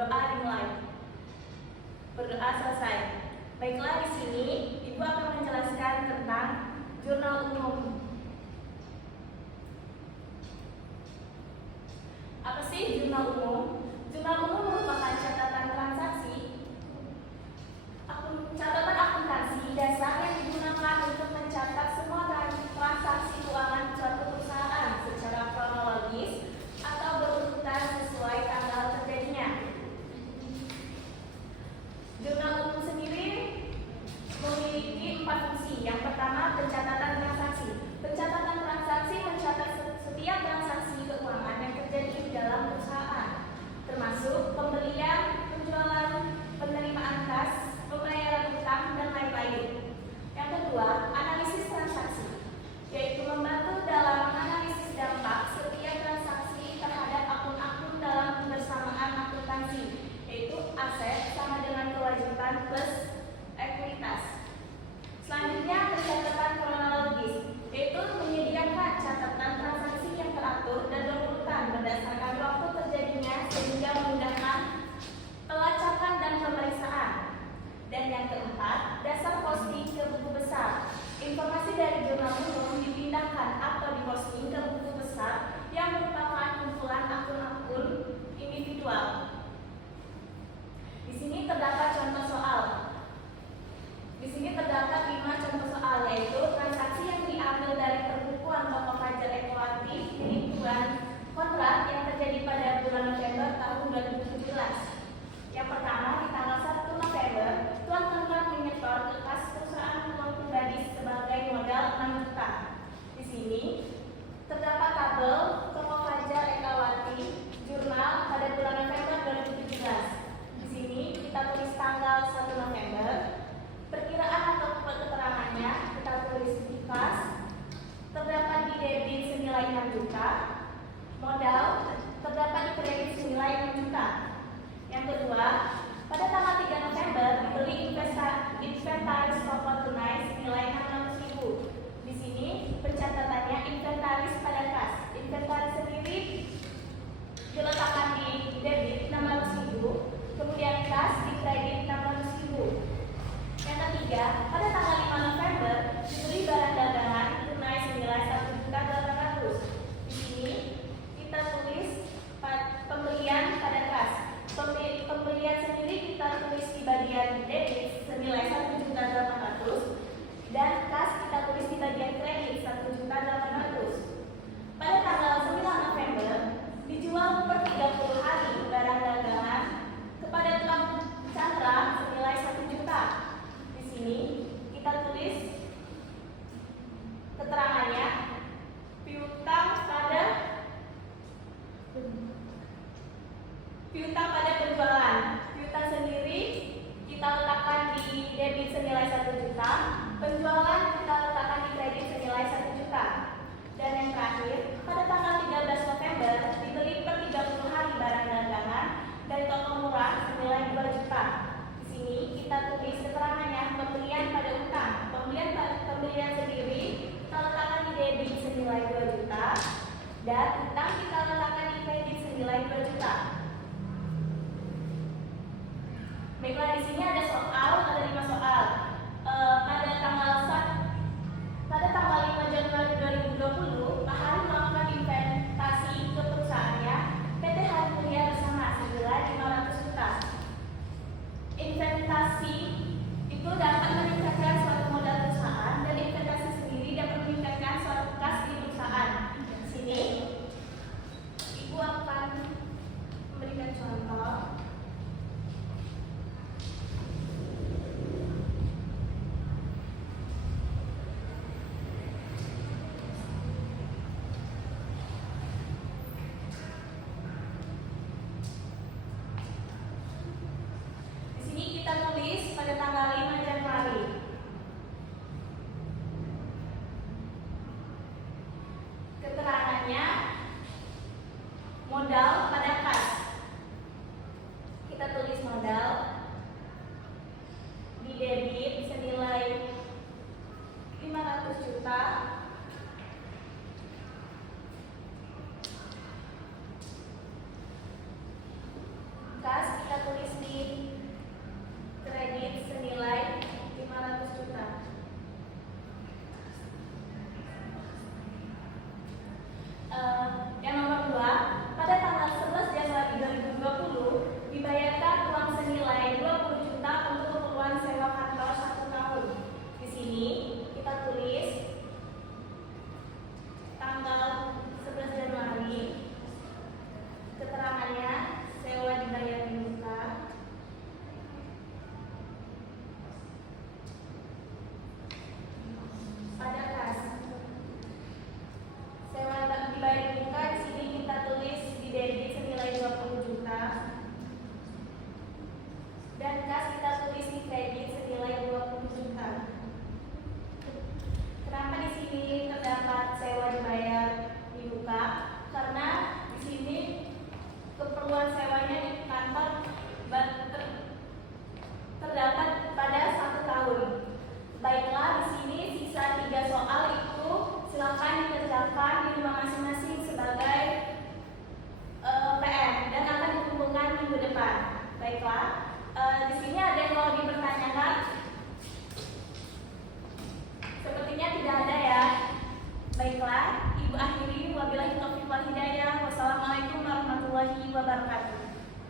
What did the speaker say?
Berdoa dimulai. Berdoa selesai. Baiklah, di sini Ibu akan menjelaskan tentang jurnal umum. Apa sih jurnal umum? Jurnal umum merupakan catatan transaksi, catatan akuntansi dasar yang digunakan untuk mencatat semua transaksi keuangan suatu perusahaan secara kronologis atau berurutan sesuai tanggal terjadinya. Jurnal umum sendiri memiliki 4 fungsi. Yang pertama, pencatatan transaksi. Pencatatan transaksi mencatat setiap transaksi keuangan yang terjadi di dalam perusahaan, termasuk pembelian, penjualan, penerimaan kas, pembayaran utang, dan lain-lain. Yang kedua, analisis transaksi, yaitu membantu dalam analisis dampak setiap transaksi terhadap akun-akun dalam kebersamaan akuntansi, yaitu aset sama dengan kewajiban plus ekuitas. Selanjutnya, pencatatan kronologis, yaitu menyediakan catatan transaksi yang teratur dan berurutan berdasarkan waktu terjadinya sehingga memudahkan pelacakan dan pemeriksaan. Dan yang keempat, dasar posting ke buku besar. Informasi dari jurnal umum dipindahkan atau diposting ke buku besar yang merupakan kumpulan akun-akun individual. Di sini terdapat contoh soal. Di sini terdapat 5 contoh soal, yaitu transaksi yang diambil dari perbukuan pokok pajak ekuatif milik Tuan Konrad yang terjadi pada bulan November tahun 2017. Yang pertama, di tanggal 1 November, Tuan Konrad menyetor ke kas perusahaan uang pribadi sebagai modal 6 juta. Di sini terdapat tabel pokok pajak Ekawati jurnal pada bulan November 2017. Di sini kita tulis tanggal 1 November. Perkiraan atau keterangannya kita tulis di kas, terdapat di debit senilai 6 juta, modal terdapat di kredit senilai 6 juta. Yang kedua, pada tanggal 3 November dibeli inventaris pokok tunai senilai 600.000. Di sini pencatatannya inventaris pada kas. Inventaris sendiri diletakkan di debit 600.000, kemudian kas di kredit 600.000. Yang ketiga, pada tanggal 5 November dibeli barang dagangan tunai senilai 1.800.000. Di sini kita tulis pembelian pada kas. Pembelian sendiri kita tulis di bagian debit senilai 1.800.000 dan kas kita tulis di bagian kredit 1.800.000. Pada tanggal 9 November dijual per 30 hari barang dagangan kepada Tuan Chandra senilai 1 juta. Di sini kita tulis keterangannya piutang pada penjualan. Piutang sendiri kita letakkan di debit senilai 1 juta, penjualan kita letakkan di kredit senilai 1 juta. Dan yang terakhir, pada tanggal 13 November dibeli per 30 hari barang dagangan dari toko murah senilai 2 juta. Di sini kita tulis keterangannya pembelian pada utang. Pembelian sendiri kita letakkan di debit senilai 2 juta dan utang kita letakkan di kredit senilai 2 juta. Baiklah, di sini ada 5 soal. Pada tanggal 5 Januari 2020, Pak Hari melakukan investasi ke perusahaannya PT Hari Mulia Bersama senilai 500 juta. Investasi itu dapat meningkatkan suatu modal perusahaan dan investasi sendiri dapat meningkatkan suatu kas di perusahaan. Di sini Ibu akan memberikan contoh. Kita tulis pada tanggal 5 Januari. Keterangannya modal pada kas. Kita tulis modal di debit senilai 500 juta. Kas kita dilakukan di rumah masing-masing